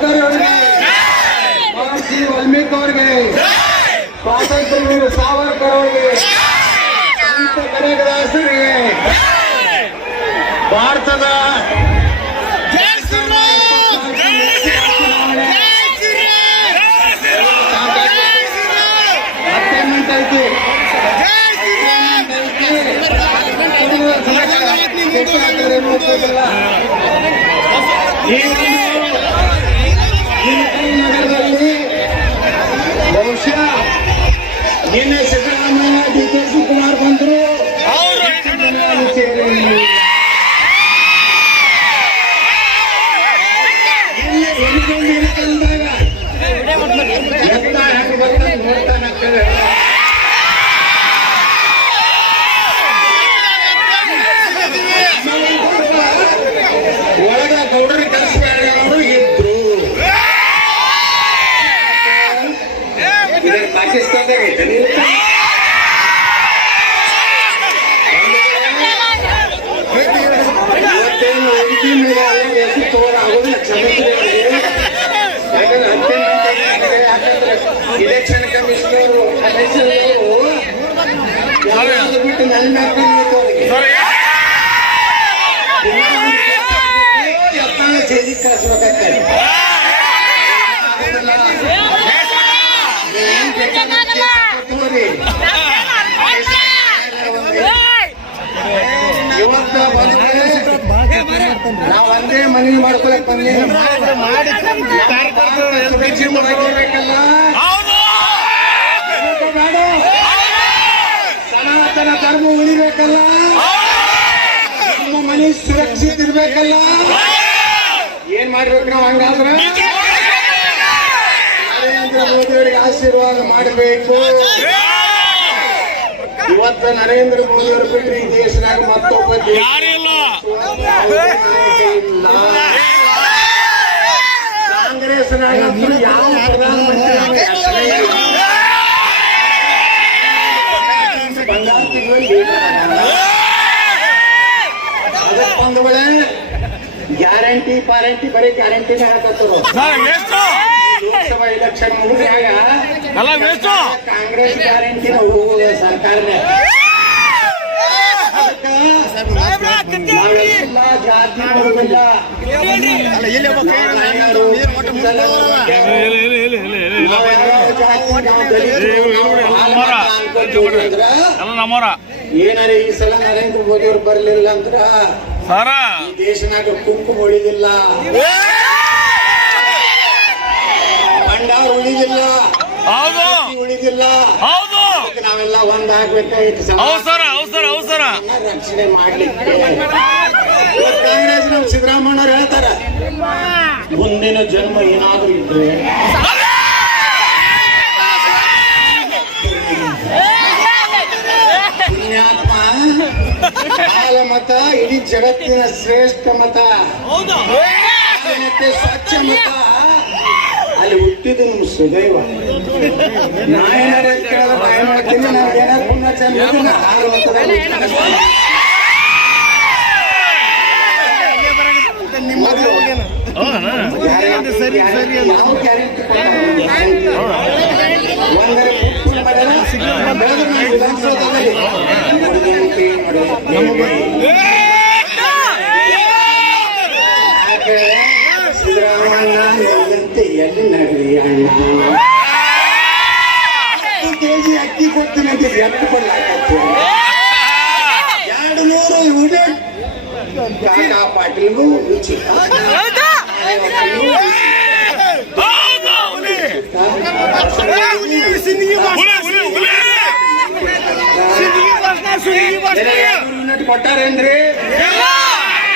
ಅಂಬೇಡ್ಕರ್ ಅವರಿಗೆ, ಮಹರ್ಷಿ ವಾಲ್ಮೀಕಿ ಅವರಿಗೆ, ಸ್ವಾತಂತ್ರ್ಯ ವೀರ ಸಾವರ್ಕರ್ ಅವರಿಗೆ, ಸಂತ ಕನಕದಾಸರಿಗೆ, ಭಾರತದ ನಗರದಲ್ಲಿ ಬಹುಶಃ ನಿನ್ನೆ ಸಿದ್ದರಾಮಯ್ಯ DK ಶಿವಕುಮಾರ್ ಬಂದರು. ಒಳಗ ಗೌಡರ ಕೆಲಸ ಇದ್ರು. ಪಾಕಿಸ್ತಾನದಾಗ ಐತೆ ಇಲೆಕ್ಷನ್ ಕಮಿಷನರ್ ಬಿಟ್ಟು ನನ್ನ ಚೇಜಿ ಕಳಿಸ್ಬೇಕಾಗ್ತದೆ. ಇವತ್ತು ನಾವು ಒಂದೇ ಮನವಿ ಮಾಡ್ಕೊಳಕ್ ಬಂದೇವೆ. ಸನಾತನ ಧರ್ಮ ಉಳಿಬೇಕಲ್ಲ, ನಮ್ಮ ಮನೆ ಸುರಕ್ಷಿತ ಇರ್ಬೇಕಲ್ಲ. ಏನ್ ಮಾಡ್ಬೇಕು ನಾವು? ಹಂಗಾದ್ರೆ ನರೇಂದ್ರ ಮೋದಿ ಅವರಿಗೆ ಆಶೀರ್ವಾದ ಮಾಡಬೇಕು. ಇವತ್ತು ನರೇಂದ್ರ ಮೋದಿ ಅವರು ಬಿಟ್ಟರೆ ಈ ದೇಶನಾಗ ಮತ್ತೊಬ್ಬ ಇಲ್ಲ. ಕಾಂಗ್ರೆಸ್ನಾಗ ಯಾವ ಪ್ರಧಾನಮಂತ್ರಿ ಒಂದು ವೇಳೆ ಗ್ಯಾರಂಟಿ ಪಾರಂಟಿ ಬರೀ ಗ್ಯಾರಂಟಿನ ಹೇಳ್ಕತ್ತರು. ಲೋಕಸಭಾ ಎಲೆಕ್ಷನ್ ಮುಗಿದಾಗ ಕಾಂಗ್ರೆಸ್ ಗ್ಯಾರಂಟಿನ ಹೋಗುವುದು ಸರ್ಕಾರನೇ. ನಾವೆಲ್ಲ ಜಾತಿ ಬರುವುದಿಲ್ಲ, ಏನಾರ ಈ ಸಲ ನರೇಂದ್ರ ಮೋದಿ ಅವ್ರು ಬರ್ಲಿಲ್ಲ ಅಂದ್ರ ಈ ದೇಶನಾಗ ಕುಂಕುಮ ಉಳಿದಿಲ್ಲ, ಭಂಡಾರ ಉಳಿದಿಲ್ಲ, ಉಳಿದಿಲ್ಲ. ನಾವೆಲ್ಲ ಒಂದಾಗ್ಬೇಕಾಗಿತ್ತು ರಕ್ಷಣೆ ಮಾಡ್ಲಿಕ್ಕೆ. ಕಾಂಗ್ರೆಸ್ ನಮ್ಮ ಸಿದ್ದರಾಮಯ್ಯ ಅವ್ರು ಹೇಳ್ತಾರ, ಮುಂದಿನ ಜನ್ಮ ಏನಾದ್ರೂ ಇದ್ರೆ ಪುಣ್ಯಾತ್ಮ ಕಾಲ ಮತ ಇಡೀ ಜಗತ್ತಿನ ಶ್ರೇಷ್ಠ ಮತ, ಸ್ವಚ್ಛ ಮತ. ಅಲ್ಲಿ ಹುಟ್ಟಿದ್ದು ನಮ್ಮ ಸುದೈವ. ನಾ ಏನಾರ ಕೇಳಿದ್ರೆ ನಾ ಏನ್ ಮಾಡ್ತೀನಿ, ನಮ್ಗೆ ಏನಾರು ಪುಣ್ಯ ಚಂದ ಸಿದ್ದರಾಮಯ್ಯಂತೆ ಎಲ್ಲಿ ನಡ್ರಿ ಅಣ್ಣ, 10 kg ಅಕ್ಕಿ ಕೊಡ್ತೀನಿ ಅಂತ ಎತ್ತು ಕೊಡ್ಲಾಕತ್ತು. 200 ಯೂನಿಟ್ ಕಾಕಾ ಪಾಟೀಲ್ಗೂ ಉಚಿತ. ಯೂನಿಟ್ ಕೊಟ್ಟಾರೇನ್ರಿ?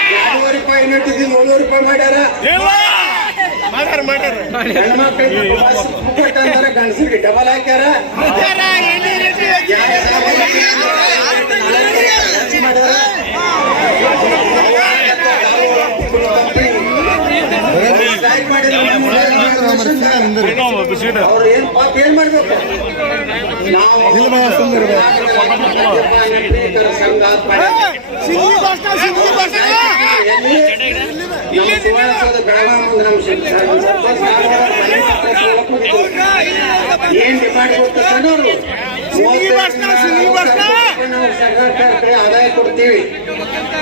200 ರೂಪಾಯಿ ಯೂನಿಟ್ ಇದ್ದು 700 ರೂಪಾಯಿ ಮಾಡ್ಯಾರ. ಹೆಣ್ಮಕ್ಳಿಗೆ ಅಂತಾರೆ, ಗಂಡಸರಿಗೆ ಡಬಲ್ ಹಾಕ್ಯಾರ. ಅವ್ರು ಏನ್ ಪಾಪ ಏನ್ ಮಾಡ್ಬೇಕು? ನಾವು ಎಲ್ಲಿ ನಮ್ಮ ಸುವರ್ಣಸೌಧ ಬೆಳಗಾವಿ ಮುಂದೆ ನಮ್ಮ ಏನ್ ಡಿಪಾರ್ಟ್ ಕೊಡ್ತಾರೆ ನೋಡ್ರಿ ನಾವು ಸರ್ಕಾರ ಆದಾಯ ಕೊಡ್ತೀವಿ.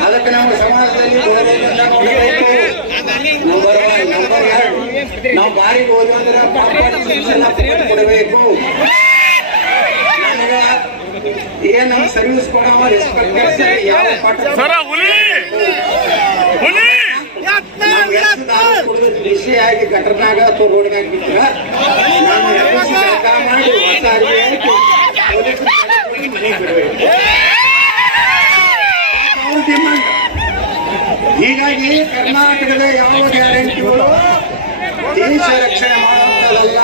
ಅದಕ್ಕೆ ನಾವು ಸಮಾಜದಲ್ಲಿ ನೋಡಬೇಕು. ನಂಬರ್ 1 ನಂಬರ್ 2 ನಾವು ಬಾರಿಗೆ ಹೋದ್ವಿ ಅಂದ್ರೆ ಕೊಡಬೇಕು. ನಮಗ ಏನ್ ನಮ್ಮ ಸರ್ವಿಸ್ ಕೊಡೋ ರೆಸ್ಪೆಕ್ಟ್ ಯಾವ ಪಾಠ ಬಿಸಿ ಆಗಿ ಗಟರ್ನಾಗ ಅಥವಾ ರೋಡ್ನಾಗ ಬಿಟ್ರ ನಾನು ಕೆಲಸ ಮಾಡಿ ಹೊಸ ಅರಿವಿ ಮನೆಗೆ ಬಿಡಬೇಕು. ಹೀಗಾಗಿ ಕರ್ನಾಟಕದ ಯಾವ ಗ್ಯಾರಂಟಿಗಳು ದೇಶ ರಕ್ಷಣೆ ಮಾಡುವಂತದಲ್ಲ.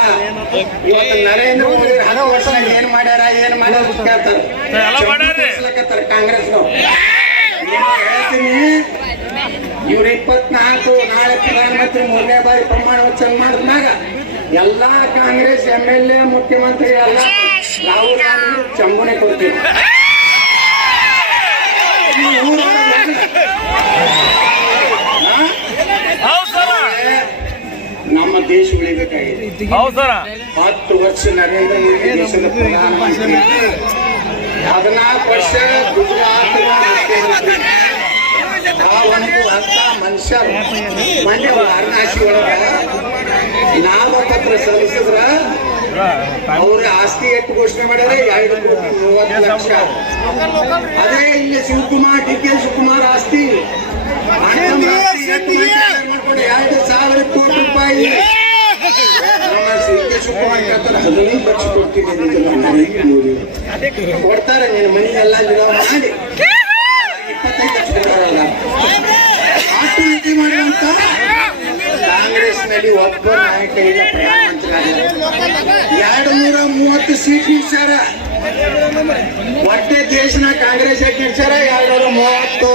ಇವತ್ತು ನರೇಂದ್ರ ಮೋದಿ 10 ವರ್ಷ ಏನ್ ಮಾಡ್ಯಾರ ಕೇಳ್ತಾರೆ ಕಾಂಗ್ರೆಸ್ನವ್ರು. ಹೇಳ್ತೀನಿ, ಇವ್ರು 24 ನಾಳೆ ಪ್ರಧಾನಮಂತ್ರಿ 3ನೇ ಬಾರಿ ಪ್ರಮಾಣ ವಚನ ಮಾಡಿದ್ಮ್ಯಾಗ ಎಲ್ಲಾ ಕಾಂಗ್ರೆಸ್ MLA ಮುಖ್ಯಮಂತ್ರಿ ಎಲ್ಲ ರಾಹುಲ್ ಗಾಂಧಿ ಚಂಬುನೆ ಕೊಡ್ತೀವಿ. ನಮ್ಮ ದೇಶ ಉಳಿಬೇಕಾಗಿದೆ. 10 ವರ್ಷ ನರೇಂದ್ರ ಮೋದಿ ದೇಶದ ಪ್ರಧಾನಮಂತ್ರಿ, 14 ವರ್ಷ ಗುಜರಾತ್ ಮುಖ್ಯಮಂತ್ರಿ. ಅಂತ ಮನುಷ್ಯರು ಮೊನ್ನೆ ವಾರಣಾಸಿ ಒಳಗ ನಾಮಪತ್ರ ಸಲ್ಲಿಸಿದ್ರ ಅವ್ರ ಆಸ್ತಿ ಎಷ್ಟು ಘೋಷಣೆ ಮಾಡ್ಯಾರ 2,30 ಲಕ್ಷ. ಅದೇ ಇಲ್ಲಿ ಶಿವಕುಮಾರ್ DK ಶಿವಕುಮಾರ್ ಆಸ್ತಿ ಮಾಡ್ಕೊಂಡು 2,000 ಕೋಟಿ ರೂಪಾಯಿ. ನಮ್ಮ DK ಶಿವಕುಮಾರ್ ಹೇಳ್ತಾರೆ 15 ಲಕ್ಷ ಕೊಡ್ತೀನಿ ಕೊಡ್ತಾರೆ. ನಿನ್ನ ಮನೆಯೆಲ್ಲ ಮಾಡಿ 25 ಲಕ್ಷ ಕೊಡೋಲ್ಲ. ಅಷ್ಟು ರೀತಿ ಮಾಡುವಂತ ಕಾಂಗ್ರೆಸ್ನಲ್ಲಿ ಒಬ್ಬ ನಾಯಕ ಈಗ ಪ್ರಧಾನಮಂತ್ರಿ 230 ಸೀಟ್ ನಿಲ್ಸಾರ. ಒಟ್ಟೆ ದೇಶನ ಕಾಂಗ್ರೆಸ್ ನಿಲ್ಸಾರ 230.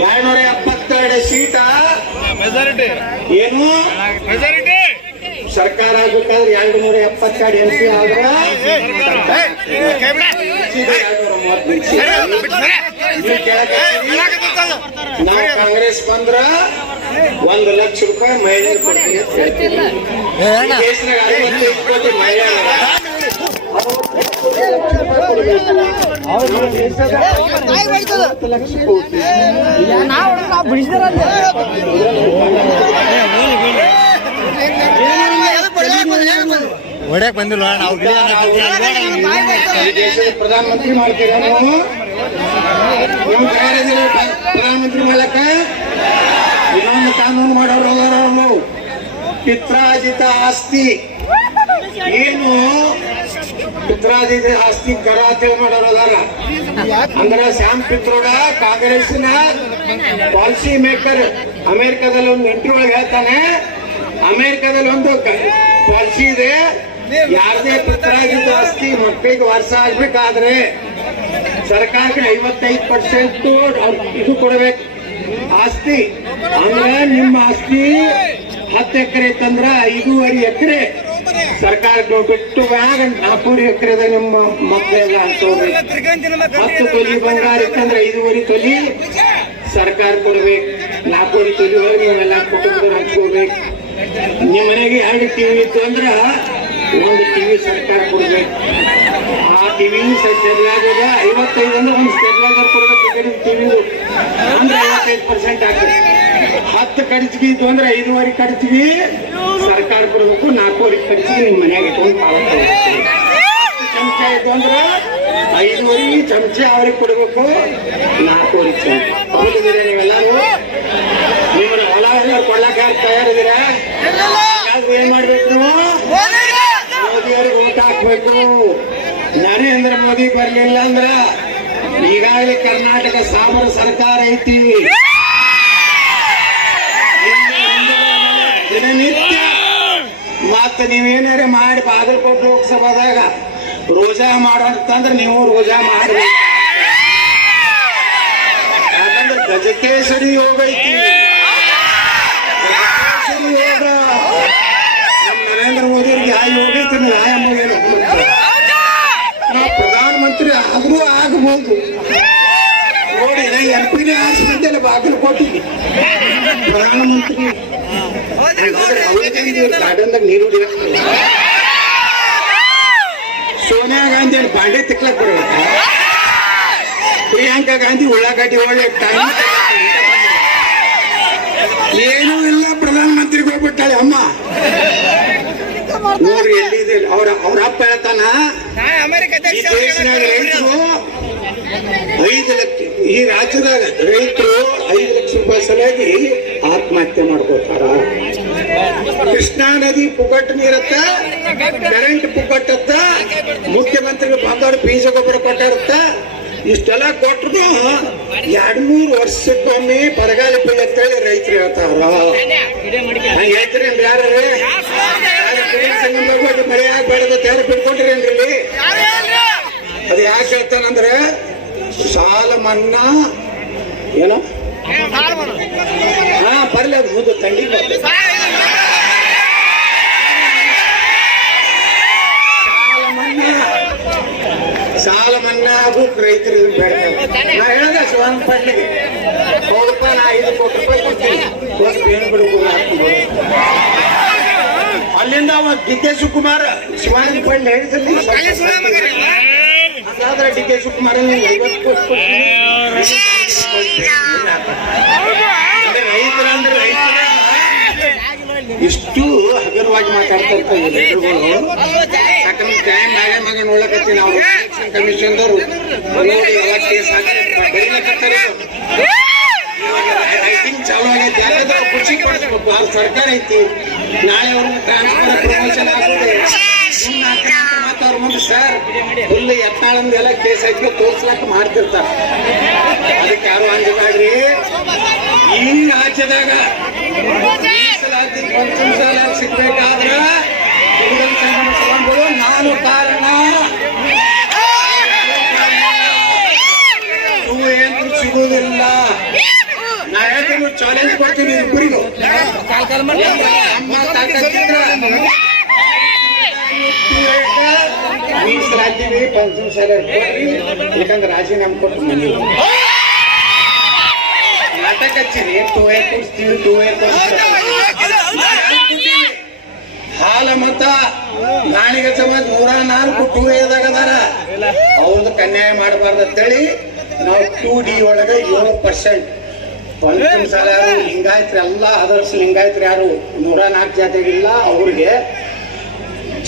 272 ಸೀಟ ಏನು ಸರ್ಕಾರ ಆಗ್ಬೇಕಾದ್ರೆ 272 MP ಆದ್ರೆ ನಾವು ಕಾಂಗ್ರೆಸ್ ಬಂದ್ರ 1 ಲಕ್ಷ ರೂಪಾಯಿ ಮಹಿಳೆ ಕೊಡ್ತೀನಿ. ದೇಶನಾಗ 55 ಕೋಟಿ ಮಹಿಳೆ ಲಕ್ಷ ಕೋಟಿ ಹೊಡ್ಯಾಕ್ ಬಂದಿಲ್ಲ ನಾವು. ದೇಶದ ಪ್ರಧಾನಮಂತ್ರಿ ಮಾಡ್ತೀರ ನೀವು ಪ್ರಧಾನಮಂತ್ರಿ ಮಾಡಕ್ಕ ಇನ್ನೊಂದು ಕಾನೂನು ಮಾಡೋರು ಪಿತ್ರಾರ್ಜಿತ ಆಸ್ತಿ ಏನು ಪಿತ್ರಾರ್ಜಿತ ಆಸ್ತಿ ಕರ ಅಂತೇಳಿ ಮಾಡೋರಲ್ಲ. ಅಂದ್ರೆ ಶ್ಯಾಮ್ ಪಿತ್ರೋಡ ಕಾಂಗ್ರೆಸ್ನ ಪಾಲಿಸಿ ಮೇಕರ್ ಅಮೆರಿಕದಲ್ಲಿ ಒಂದು ಇಂಟರ್ವ್ಯೂ ಒಳಗೆ ಹೇಳ್ತಾನೆ, ಅಮೆರಿಕದಲ್ಲಿ ಒಂದು ಪಾಲಿಸಿ ಇದೆ, ಯಾರದೇ ಪಿತ್ರಾರ್ಜಿತ ಆಸ್ತಿ ಮಕ್ಕಳಿಗೆ ವರ್ಷ ಆಗ್ಬೇಕಾದ್ರೆ ಸರ್ಕಾರಕ್ಕೆ 55% ಇದು ಕೊಡಬೇಕು ಆಸ್ತಿ. ಅಂದ್ರೆ ನಿಮ್ಮ ಆಸ್ತಿ 10 ಎಕರೆ ಇತ್ತಂದ್ರ 5.5 ಎಕರೆ ಸರ್ಕಾರಕ್ಕೆ ಬಿಟ್ಟು 4 ಎಕರೆದ ನಿಮ್ಮ ಮಕ್ಕಳೆಲ್ಲ ಅನ್ಸೋದ್ರಿ. 10 ತೊಲಿ ಬಂಗಾರ ಇತ್ತಂದ್ರೆ 5.5 ತೊಲಿ ಸರ್ಕಾರ ಕೊಡ್ಬೇಕು. 4.5 ತೊಲಿ ಒಳಗೆ ನೀವೆಲ್ಲ ಕುಟುಂಬದವ್ರು ಹಂಚ್ಕೋಬೇಕು. ನಿಮ್ಮ ಮನೆಗೆ 2 TV ಇತ್ತು ಅಂದ್ರ 1 TV ಸರ್ಕಾರ ಕೊಡ್ಬೇಕು. ಆ ಟಿವಿ ಸ್ಟೆಬ್ಲೈಸರ್ 55 ಅಂದ್ರೆ ಒಂದು ಸ್ಟೆಬ್ಲೈಸರ್ ಕೊಡ್ಬೇಕು. ಟಿವಿದು ಅಂದ್ರೆ 55% ಆಗ್ತದೆ. 10 ಕಡಿಚಿಗೆ ಇತ್ತು ಅಂದ್ರೆ 5.5 ಕಡಿಚಿಗೆ ಸರ್ಕಾರ ಕೊಡ್ಬೇಕು. 4.5 ಕಡಿಚಿಗೆ ನಿಮ್ಮ ಮನೆಯಾಗ ಇಟ್ಕೊಂಡು ಪಾಲಕ ಚಮಚ ಇತ್ತು ಅಂದ್ರೆ 5.5 ಚಮಚ ಅವ್ರಿಗೆ ಕೊಡ್ಬೇಕು. 4.5 ಚಮಚ ಹೋಗಿದ್ದೀರಾ ನೀವೆಲ್ಲಾರು? ನಿಮ್ಮನ್ನ ಹೊಲ ಕೊಡ್ಲಾಕ ತಯಾರಿದ್ದೀರಾ? ಏನ್ ಮಾಡ್ಬೇಕು ನೀವು? ಮೋದಿಯವ್ರಿಗೆ ಓಟ್ ಹಾಕ್ಬೇಕು. ನರೇಂದ್ರ ಮೋದಿ ಬರ್ಲಿಲ್ಲ ಅಂದ್ರ ಈಗಾಗಲೇ ಕರ್ನಾಟಕ ಸಾಮರ ಸರ್ಕಾರ ಐತಿ. ದಿನನಿತ್ಯ ಮತ್ತ ನೀವೇನಾರ ಮಾಡಿ ಬಾಗಲಕೋಟೆ ಲೋಕಸಭಾದಾಗ ರೋಜಾ ಮಾಡಂತಂದ್ರೆ ನೀವು ರೋಜಾ ಮಾಡ್ಬೇಕು. ಯಾಕಂದ್ರೆ ಗಜಕೇಸರಿ ಯೋಗ ಐತಿ. ಯೋಗ ನರೇಂದ್ರ ಮೋದಿ ಅವ್ರಿಗೆ ಆ ಯೋಗ ಐತಿ. ನಾವು ಪ್ರಧಾನಮಂತ್ರಿ ಆದ್ರೂ ಆಗಬಹುದು ನೋಡಿ. MP ಮಂದಿ ಆಸ್ಪತ್ರೆಯಲ್ಲಿ ಬಾಗಿಲು ಕೊಟ್ಟಿದ್ವಿ ಪ್ರಧಾನಮಂತ್ರಿ ಗಾರ್ಡನ್ದಾಗ ನೀರು ಸೋನಿಯಾ ಗಾಂಧಿ ಅಲ್ಲಿ ಬಾಂಡೆ ತಿಕ್ಲಕ್ ಬರೋದು, ಪ್ರಿಯಾಂಕಾ ಗಾಂಧಿ ಉಳ್ಳಾಗಡ್ಡಿ ಒಳ್ಳೆ ಟೈಮ್ ಏನೂ ಇಲ್ಲ, ಪ್ರಧಾನಮಂತ್ರಿಗೆ ಹೋಗ್ಬಿಟ್ಟಾಳೆ ಅಮ್ಮ. ನೋಡ್ರಿ ಎಲ್ಲಿದೆ ಅವ್ರ ಅಪ್ಪ ಹೇಳ್ತಾನ, ಈ ದೇಶನಾಗ ರೈತರು 5 ಲಕ್ಷ, ಈ ರಾಜ್ಯದಾಗ ರೈತರು 5 ಲಕ್ಷ ರೂಪಾಯಿ ಸಲುವಾಗಿ ಆತ್ಮಹತ್ಯೆ ಮಾಡ್ಕೋತಾರ. ಕೃಷ್ಣಾ ನದಿ ಪುಕ್ಕಟ್ಟು ನೀರತ್ತ, ಕರೆಂಟ್ ಪುಕ್ಕಟ್ಟತ್ತ, ಮುಖ್ಯಮಂತ್ರಿಗೆ ಬಂದವರು ಬೀಜ ಗೊಬ್ಬರ ಕೊಟ್ಟಾರತ್ತ. ಇಷ್ಟೆಲ್ಲ ಕೊಟ್ಟರು 2-3 ವರ್ಷಕ್ಕೊಮ್ಮೆ ಬರಗಾಲ ಬೆಳೆ ಅಂತೇಳಿ ರೈತರು ಹೇಳ್ತಾರ. ಹೇಳ್ತೀರೇನ್ರಿ ಯಾರು ಮಳೆ ಆಗ್ಬಾರ್ದು ಯಾರು ಬಿಡ್ಕೊಂಡಿರೇನ್ರಿ? ಅದು ಯಾಕೆ ಹೇಳ್ತಾನಂದ್ರೆ ಸಾಲ ಮನ್ನಾ ಏನೋ ಬರ್ಲಿ, ಅದು ಮುಂದೆ ತಂಡಿ ಸಾಲ ಮನ್ನಾ ಆಗೋಕ್ ರೈತರು ಬೇಡ. ನಾ ಹೇಳದ ಶಿವಾನಂದ ಪಾಟೀಲ್ಗೆ ಹೌದಪ್ಪ, ನಾ 5 ಕೋಟಿ ರೂಪಾಯಿ ಕೊಡ್ತೀನಿ, ಏನು ಬಿಡುಗು ಅಲ್ಲಿಂದ ಅವ ಡಿ.ಕೆ. ಶಿವಕುಮಾರ್ ಶಿವಾನಂದ ಪಾಟೀಲ್ ಹೇಳಿದಲ್ಲಿ ಅದಾದ್ರೆ ಡಿ.ಕೆ. ಶಿವಕುಮಾರ್ 50 ಕೋಟಿ ರೈತರಂದ್ರೆ ರೈತರ ಇಷ್ಟು ಹಗರವಾಗಿ ಮಾತಾಡ್ತಾ ಇರ್ತಾರೆ ಯಾಕಂದ್ರೆ ಟೈಮ್ ನಾಳೆ ಮಗ ನೋಡ್ಲಕತ್ತೀನಿ. ನಾವು ಎಲೆಕ್ಷನ್ ಕಮಿಷನ್ದವರು ನೋಡಿ ಎಲ್ಲ ಕೇಸ್ ಬರೀಲಕತ್ತಾರೆ. ರೈಟಿಂಗ್ ಚಾಲು ಆಗೈತಿ, ಯಾಕಂದ್ರೆ ಖುಷಿ ಪಡಿಸ್ಬೇಕು. ಅವ್ರ ಸರ್ಕಾರ ಐತಿ, ನಾಳೆ ಅವ್ರಿಗೆ ಟ್ರಾನ್ಸ್ಫರ್ ಪ್ರಮೋಷನ್ ಆಗುತ್ತೆ. ಮತ್ತ ಅವ್ರ ಮುಂದೆ ಸರ್ ಫುಲ್ ಎತ್ತಾಳಂದ ಎಲ್ಲ ಕೇಸ್ ಹಾಕಿ ತೋರ್ಸ್ಲಕ್ಕ ಮಾಡ್ತಿರ್ತಾರ. ಅದಕ್ಕೆ ಯಾರು ಅಂಜಬೇಡ್ರಿ. ಈ ರಾಜ್ಯದಾಗ ಮೀಸಲಾತಿ ಪಂಚಮಸಾಲ ಸಿಗ್ಬೇಕಾದ್ರ ನಾನು ಕಾರಣ ಏನು ಸಿಗುವುದಿಲ್ಲ. ನಾ ಹೇಳ್ತೀನಿ, ಚಾಲೆಂಜ್ ಕೊಡ್ತೀನಿ ಇಬ್ಬರಿಗೂ. ನಮ್ಮ ತಾಕತ್ತಿದ್ರ ಮೀಸಲಾತಿ ಪಂಚಮಸಾಲ ಯಾಕಂದ್ರೆ ರಾಜೀನಾಮೆ ಕೊಟ್ಟು ಮನೆ ನಾಟಕ ಹಚ್ಚಿರಿ. ಹಾಲ ಮತ ನಾಣಿಗ ಸಮಾಜ 104 2Aದಾಗ ಅದಾರ. ಅವ್ರದ್ದು ಕನ್ಯಾಯ ಮಾಡಬಾರ್ದು ಅಂತೇಳಿ ನಾವು 2D ಒಳಗೆ 7% ಪಂಚಮಸಾಲ ಲಿಂಗಾಯತ್ರಿ ಎಲ್ಲ ಅದರ್ಸ್ ಲಿಂಗಾಯತ್ರಿ ಯಾರು 104 ಜಾತಿಗಿಲ್ಲ ಅವ್ರಿಗೆ